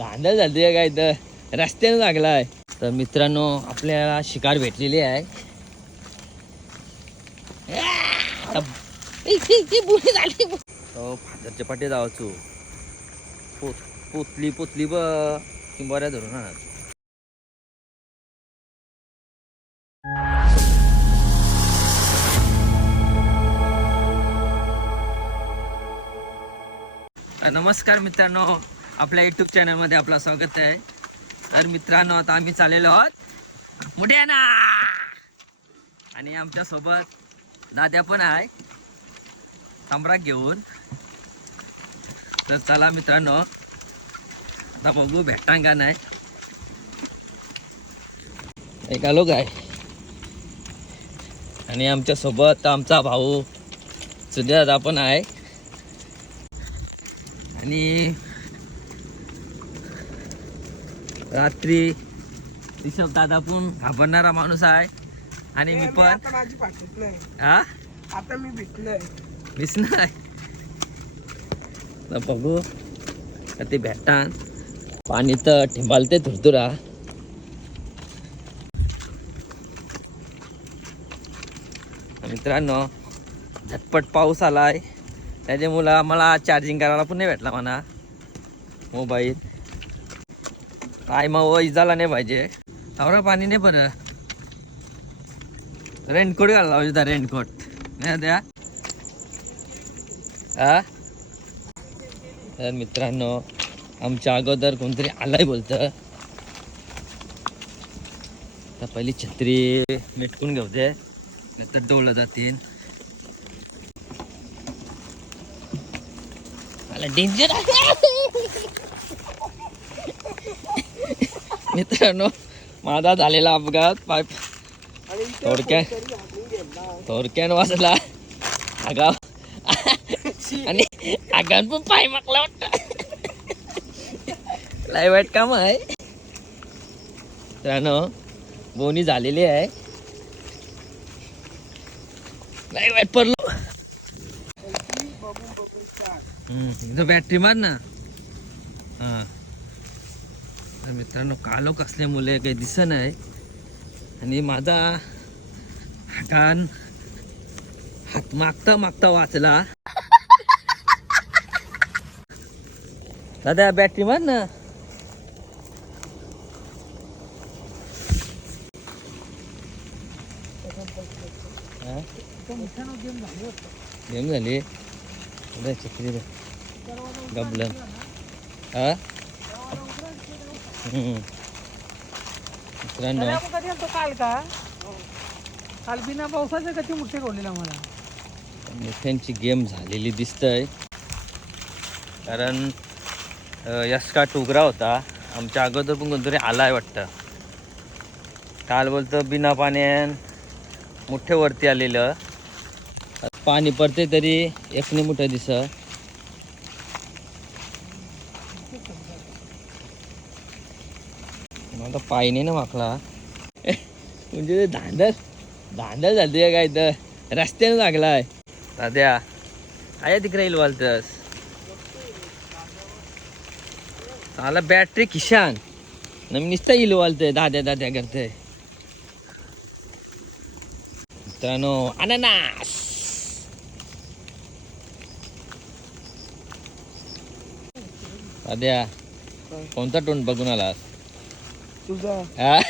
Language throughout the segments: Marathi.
धांदल झाली काय तर रस्त्याने लागलाय. तर मित्रांनो आपल्याला शिकार भेटलेली आहे. फादरच्या पाठी जावाचो. पोत पोतली पोतली ब. किंबऱ्या धरून आणा. नमस्कार मित्रांनो. आपल्या युट्यूब चॅनलमध्ये आपलं स्वागत आहे. तर मित्रांनो आता आम्ही चाललेलो आहोत मोठ्या ना आणि आमच्यासोबत दाद्या पण आहे. तांबडा घेऊन. तर चला मित्रांनो आता बघू भेटांग का नाही एक आलो काय आणि आमच्यासोबत आमचा भाऊ सुद्धा पण आहे. आणि रात्री रिषभ दादा पण घाबरणारा माणूस आहे. आणि मी पण. आता माझी पाठवत नाही हा? आता मी भेटलोय. नाही तर बघू. का ते भेटान पाणी तर ठिंबालते थुरथुरा मित्रांनो झटपट पाऊस आलाय. त्याच्यामुळं आम्हाला चार्जिंग करायला पण नाही भेटला म्हणा. मोबाईल काय मग इजाला नाही पाहिजे. आवरा पाणी नाही बरं. रेनकोट घालला पाहिजे रेनकोट. नाही द्या. हा तर मित्रांनो आमच्या अगोदर कोणतरी आलाय बोलतं. तर पहिली छत्री मिटकून घेऊ दे नंतर डोळं जातील. मला डेंजर मित्रांनो माझा झालेला अपघात. पाय गेला. थोडक्यान वाचला आगाव आणि आगान पण पाय मागला वाटत. लय वाईट काम आहे. मित्रांनो बोनी झालेली आहे. लय वाईट पडलो. बॅटरी मार ना हा तर मित्रांनो कालो कसल्यामुळे काही दिसत नाही. आणि माझा हातान हात मागता मागता वाचला. दादा बॅटरी मार ना. गेम झाली छत्री गबलन हा? मित्रांनो. आपण कधी आलतो काल का? काल बिना पावसाचे कधी मोठे मला मोठ्यांची गेम झालेली दिसतंय. कारण यश का टुकरा होता. आमच्या अगोदर पण कोणतरी आलाय वाटतं. काल बोलतं बिना पाण्यान मोठे वरती आलेलं. पाणी पडते तरी एक नाही मोठं दिस आता पायने नाही ना माकला म्हणजे ते धांदल धांदल झाली काय तर रस्त्याने लागलाय. दाद्या आहे तिकडे येईल वालतस आला बॅटरी किशान नमी मी नुसतं येईल बोलतोय दाद्या दाद्या करतोय. मित्रांनो अननास. दाद्या कोणता टोन बघून आलास? तुझा. हा?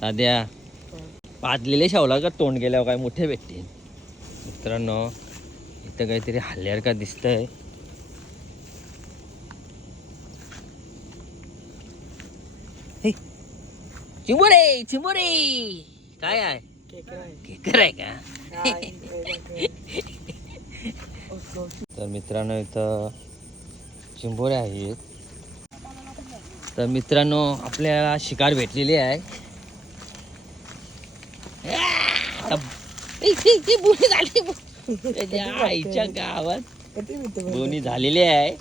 दाद्या पाजलेले शावला का तोंड गेल्यावर काय मोठे भेटतील. मित्रांनो इथं काहीतरी हल्ल्यावर का दिसतंय चिंबोरे चिंबोरे काय आहे? केकर आहे. का. तर मित्रांनो इथं चिंबोरे आहेत. तर मित्रांनो आपल्याला शिकार भेटलेली आहे. आईच्या गावात झालेली आहे.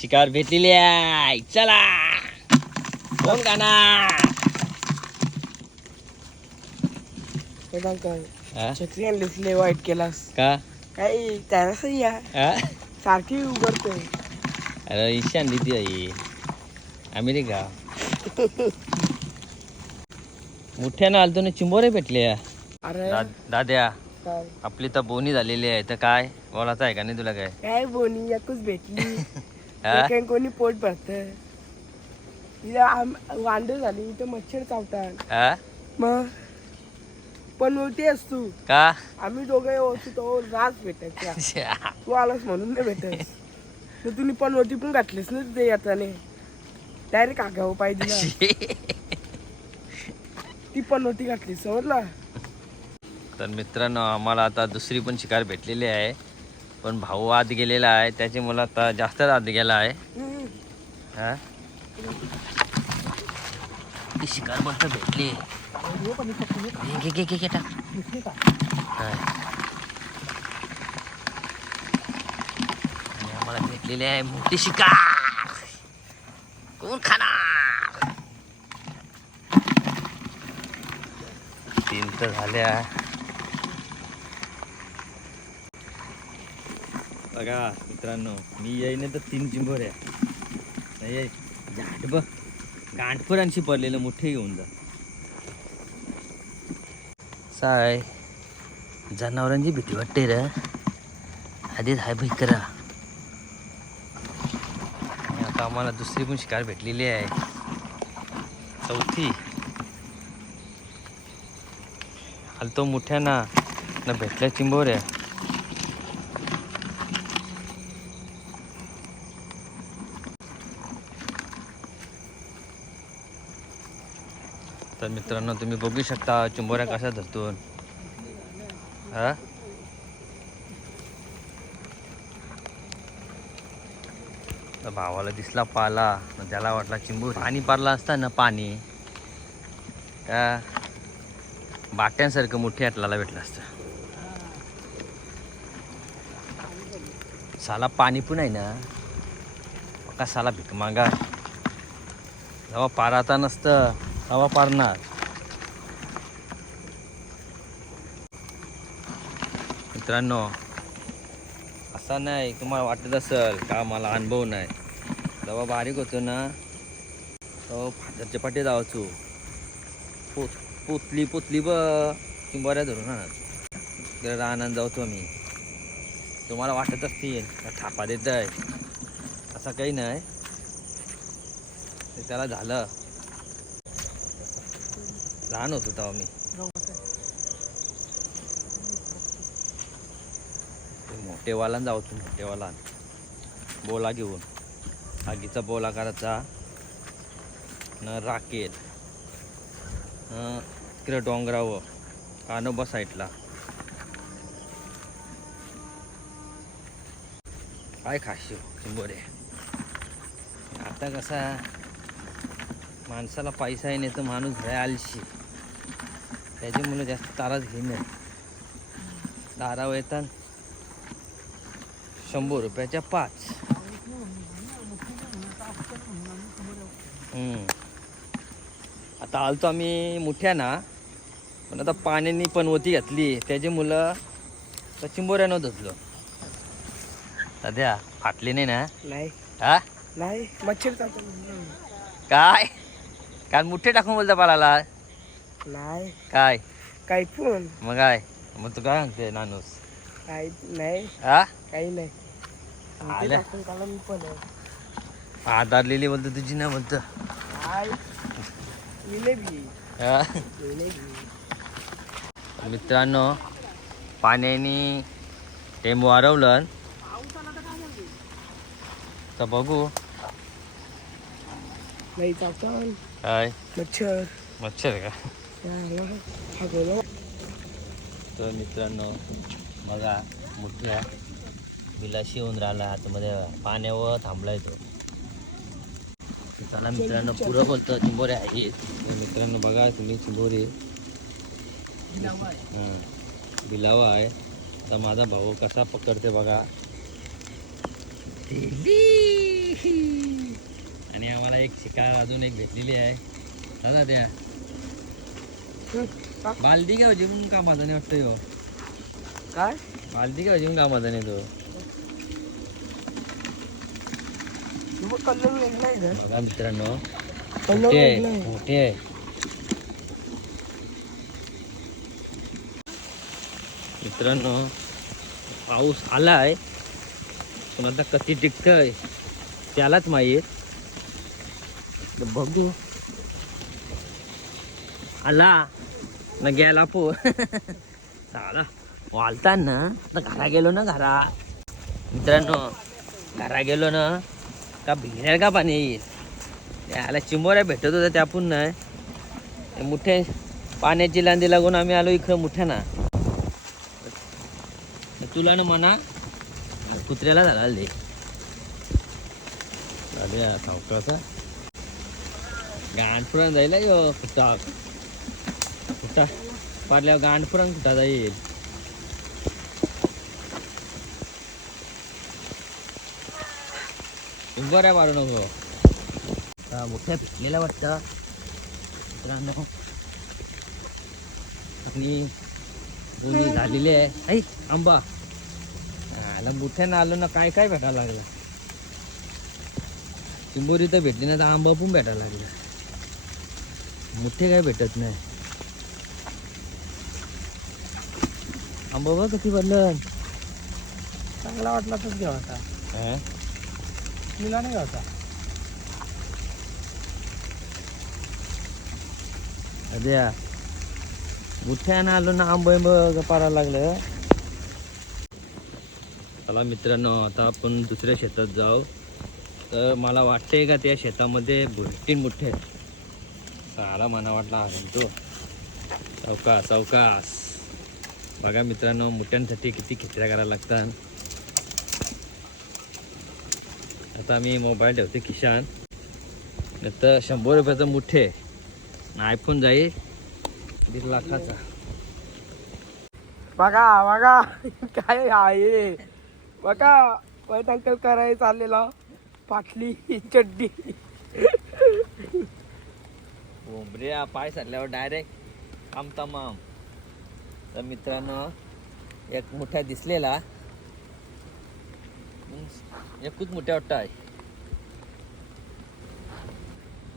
शिकार भेटलेली आहे. चला. कोण गाणार. हा? छत्री आणलीस लय वाईट केलास. का? काही त्याला या. हा? सारखी उघडतोय. अरे ईशान दिदी आई अमेरिका मोठ्यानं आलतो ना चिंबोरे भेटले. अरे. दाद्या काय? आपली तर बोनी झालेली आहे. तर काय? बोलायचं आहे का नाही तुला काय? काय बोनी? एकच भेटली. हा? एकाने कोणी पोट भरत. इथं आम वांदे झाली. इथं मच्छर चावतात. हा? मग? पण होती तू. का? आम्ही दोघे होतो तो रास भेटायचा. तू आलास म्हणून नाही भेटत. तर तुम्ही पण होती पण घातलीस ना तिथे येताने? डायरेक्ट आगाव पाहिजे ती पण होती घातली समजला? तर मित्रांनो आम्हाला आता दुसरी पण शिकार भेटलेली आहे. पण भाऊ आत गेलेला आहे त्याची मला आता जास्तच आत गेला आहे. हा? ती शिकार बोलतो भेटली. घे, घे, घे, घे, टाक. आम्हाला भेटलेली आहे मोठी शिकार. कोण खाणार? तीन तर झाल्या. बघा मित्रांनो मी येईन तर तीन चिंबोऱ्या नाही झाट बघ. गांठपुरांशी पडलेलं मोठे घेऊन जा. साय जनावरांची भीती वाटते रे. आधीच हाय भाई करा आता आम्हाला दुसरी पण शिकार भेटलेली आहे. चौथी. आलतो मोठ्या ना भेटल्या भेटल्या चिंबोऱ्या. तर मित्रांनो तुम्ही बघू शकता चिंबोऱ्या कशा धरतो हा? तर भावाला दिसला पाला मग त्याला वाटला चिंबूर. पाणी पारला असता ना पाणी. त्या बाट्यांसारखं मोठी आटलाला भेटलं असतं. साला पाणी पण आहे ना. का साला भिक मागा? जेव्हा पाराता नसतं. हवा पारणार मित्रांनो असा नाही तुम्हाला वाटत असेल का मला अनुभव नाही. जेव्हा बारीक होतो ना तेव्हा फादरच्या पाठी जावाचो. पोत पोतली पोतली ब बऱ्या धरून राहणार तिकडे रानात जावतो आम्ही. तुम्हाला वाटत असतील थापा देत आहे? असं काही नाही. त्याला झालं. लहान होतो तेव्हा मी. मोठेवाला जाऊ तू मोठेवाला बोला घेऊन. आगीचा बोला करायचा. न राकेल न तिकडे डोंगरावर कानोबा साईडला. काय खाशी चिंबोरे. आता कसा माणसाला पैसा आहे नाही तर माणूस भय आलशी त्याच्यामुळे जास्त ताराच घेईन तारा येतात शंभर रुपयाच्या पाच. हम्म. आता आलतो आम्ही मोठ्या ना पण आता पाण्याने पनवती घातली. त्याची मुलं तर चिंबोऱ्यानं धुतलं. सध्या फाटली नाही ना? नाही. हा? नाही. मच्छर काय? काल मुठे टाकून बोलता पालाला. नाही. काय? काही पण. मग काय? मग तू काय सांगते नानूस? काही नाही. हा काही नाही. आल्या. टाकून काढा मी पण आहे. आधारलेली बोलतो तुझी ना बोलतो. काय जिलेबी हा? जिलेबी मित्रांनो पाण्याने टेम वारवलं तर बघू. नाही काय? मच्छर. मच्छर का? तर मित्रांनो बघा मोठ्या विलाशी येऊन राहिला. आतमध्ये पाण्यावर थांबलाय तो. चला मित्रांनो पुरं बोलतो. चिंबोरे आहेत तर मित्रांनो बघा तुम्ही चिंबोरे. बिलावा आहे. तर माझा भाऊ कसा पकडते बघा. आणि आम्हाला एक शिकार अजून एक भेटलेली आहे. दादा द्या. बालदी जेवून का माझा नाही वाटतं ह्यो काय? मालती का अजून कामाचा नाही तो. तू बघ कलर वेगळा आहे ना? बघा मित्रांनो कलर मोठे आहे वेगळा आहे मोठे. आहे मित्रांनो पाऊस आलाय पण आता कधी टिकतय त्यालाच माहीत. तर बघू. आला ना गेला पो चाला वालता ना तर घरा गेलो ना घरा मित्रांनो घरा गेलो ना का भिणार का पाणी येईल त्याला चिंबोऱ्या भेटत होत्या त्या पण मुठे पाण्याची लांदी लागून आम्ही आलो इकडं मुठ्या ना तुला ना म्हणा कुत्र्याला झाला दे सावकाचा गाणपुरान जाईल यो कुठा पारल्यावर पाडल्यावर गाणपुरान कुठा जाईल चिंबोऱ्या मारू नको. आता मोठ्या पिकलेला वाटतं. मित्रांनो आणि दोन्ही झालेले आहे. आई आंबा. आला मोठ्यानं आलो ना काय काय भेटायला लागला? चिंबोरी तर भेटली ना तर आंबा पण भेटायला लागला. मोठे काय भेटत नाही. आंबा किती बदलन चांगला वाटला तर घ्या होता मिला नाही होता. अद्या मोठ्यानं आलो ना आंबा पारा लागलं. चला मित्रांनो आता आपण दुसऱ्या शेतात जाऊ. तर मला वाटते का त्या शेतामध्ये भेटतील मोठे सारा मना वाटला हरण तो. सावकास सावकास बघा मित्रांनो मोठ्यांसाठी किती खिचड्या करायला लागतात. आता मी मोबाईल ठेवते किशान. नाही तर शंभर रुपयाचं मुठे आयफोन जाईल दीड लाखाचा. बघा बघा. काय आहे बघा वाईट अंकल करायला चाललेला. पाटली चड्डी. बोंबऱ्या पाय सरल्यावर डायरेक्ट काम तमाम तर मित्रांनो एक मोठ्या दिसलेला. एकूच मोठ्या वाटतं आहे.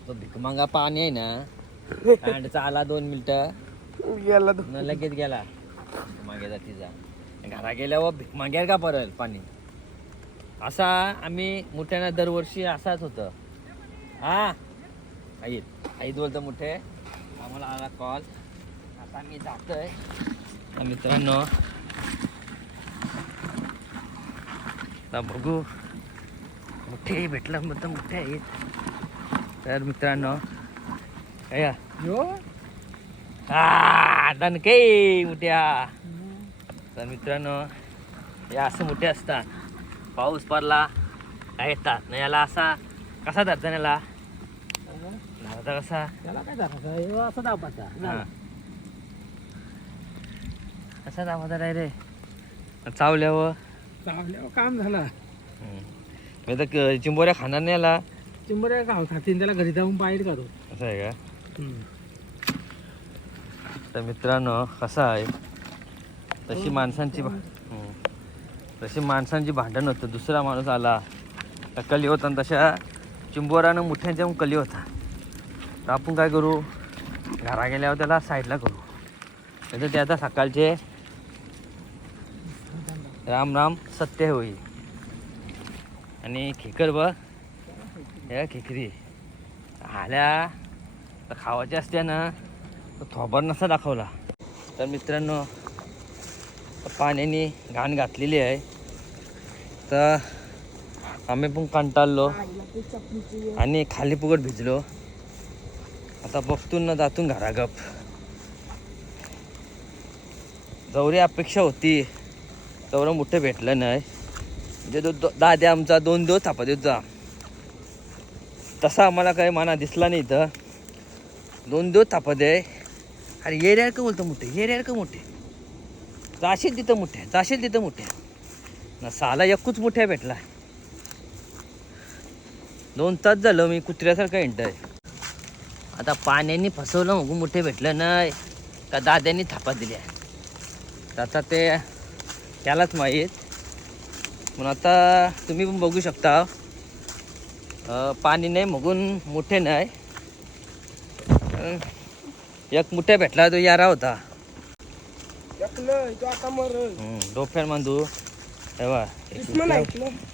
तो भिकमांगा पाणी आहे ना. कांडचा आला दोन मिनिटं. गेला न लगेच गेला. मागे जातीचा घरा गेल्यावर भीक मागेल का परत पाणी? असा आम्ही मोठ्यानं दरवर्षी असाच होतं. हा? आई आई बोलतो मोठे. आम्हाला आला कॉल आता मी जातोय. मित्रांनो. आता बघू. मोठे भेटला तर मोठे आहेत. तर मित्रांनो काय यो. हा दणके मोठ्या तर मित्रांनो या असं मोठे असतात. पाऊस पडला काय येतात? ना याला असा कसा धरता याला? कसा? त्याला काय यो असं दाबाचा कसा रे. चावल्यावर? चावल्यावर काम झाला. मी तर क- चिंबोऱ्या खाणार नाही याला? चिंबऱ्या गाव खातीन त्याला घरी जाऊन बाहेर काढू. असं आहे का? तर मित्रांनो कसा आहे? तशी माणसांची. तशी माणसांची भांडण होतं. दुसरा माणूस आला. तर कली होता आणि तशा चिंबोरानं मुठ्यांच्या कली होता. तर आपण काय करू? घरा गेल्यावर त्याला साईडला करू. नाही ते आता सकाळचे राम राम सत्य होई आणि खेकर बघ या खेकरी. आल्या तर खावायच्या असत्या ना तर थोबर नसा दाखवला. तर मित्रांनो पाण्याने घाण घातलेली आहे. तर आम्ही पण कंटाळलो आणि खाली पुकट भिजलो. आता बघतून ना जातून घरा गप अपेक्षा होती. तेवढं मोठं भेटलं नाही. म्हणजे तो दो- दाद्या आमचा दोन दिवस थापत होता. तसा आम्हाला काही माना दिसला नाही इथं. दोन दिवस थापत आहे. अरे येऱ्यार का बोलतो मोठे? येऱ्यार का मोठे? जाशील तिथं मोठे जाशील तिथं मोठे ना साला एकूच मोठ्या भेटला. दोन तास झालं मी कुत्र्यासारखं हिंडतोय आता पाण्याने फसवलं मग मोठे भेटलं नाही. का दाद्यांनी थापा दिल्या. तर आता ते त्यालाच माहीत म्हणून आता तुम्ही पण बघू शकता. पाणी नाही मगून मोठे नाही. एक मोठ्या भेटला तो यारा होता. डोफ्यान बांधू तेव्हा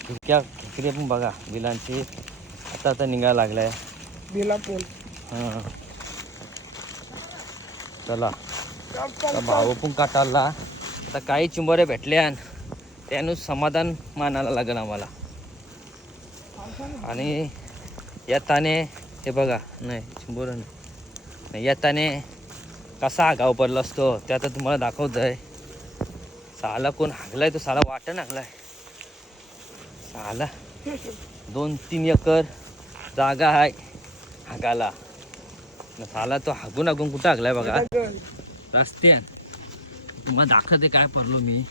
इतक्या इकडे पण बघा बिलांची. आता आता निघायला लागलाय. बिला पण. हां. चल. भाऊ पण काटाला आता काही चिंबोरे भेटल्यान त्यानं समाधान मानायला लागेल आम्हाला. आणि येताने हे बघा नाही चिंबोर नाही. येताने कसा आगाव पडला असतो ते आता तुम्हाला दाखवत आहे. साला कोण हागलाय तो साला वाटण हागलाय साला दोन तीन एकर जागा आहे हागाला साला तो हागून हागून कुठं हागलाय बघा. रस्त्यान. तुम्हाला दाखवते काय पडलो मी.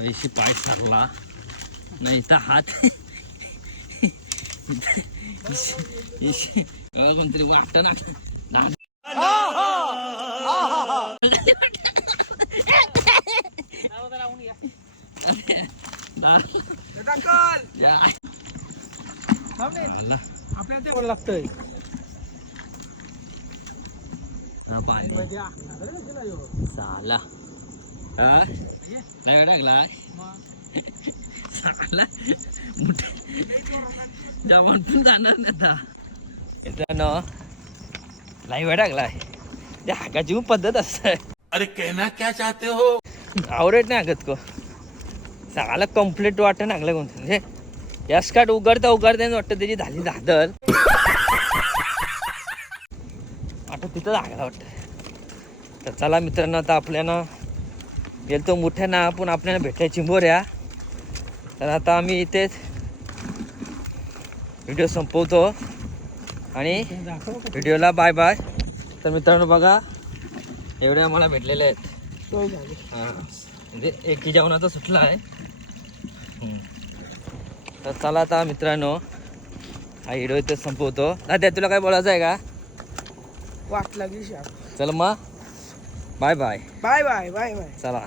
ऐशी पाय सारला. नाही तर हात. कोणतरी वाटत ना. टाकल. आपल्याला ते लागतंय. हा पाणी साला. हा? नाही टाकला? साला. मोठे. जवान पण जाणार नाही आता. मित्रांनो लाईव्ह टाकलाय त्या हाकाची पण पद्धत असते. अरे कहना क्या चाहते हो? आवरेट नाही हाकत को. साला कंप्लीट वाटत नागलं कोणतं? म्हणजे यस कार्ड उघडता उघडता वाटतं त्याची झाली धादल आता तिथं लागला वाटतं. तर चला मित्रांनो आता आपल्याला गेलतो मोठ्या ना आपण आपल्याला भेटल्या चिंबोऱ्या तर आता आम्ही इथेच व्हिडिओ संपवतो आणि व्हिडिओला बाय बाय तर मित्रांनो बघा एवढे आम्हाला भेटलेले आहेत. तो झाली. हा. म्हणजे एकी जेवणाचा सुटला आहे. तर चला आता मित्रांनो हा व्हिडिओ इथे संपवतो. दादा तुला काय बोलायचं आहे का? वाट लागली चल मग. Bye bye bye bye bye bye चला.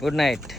Good night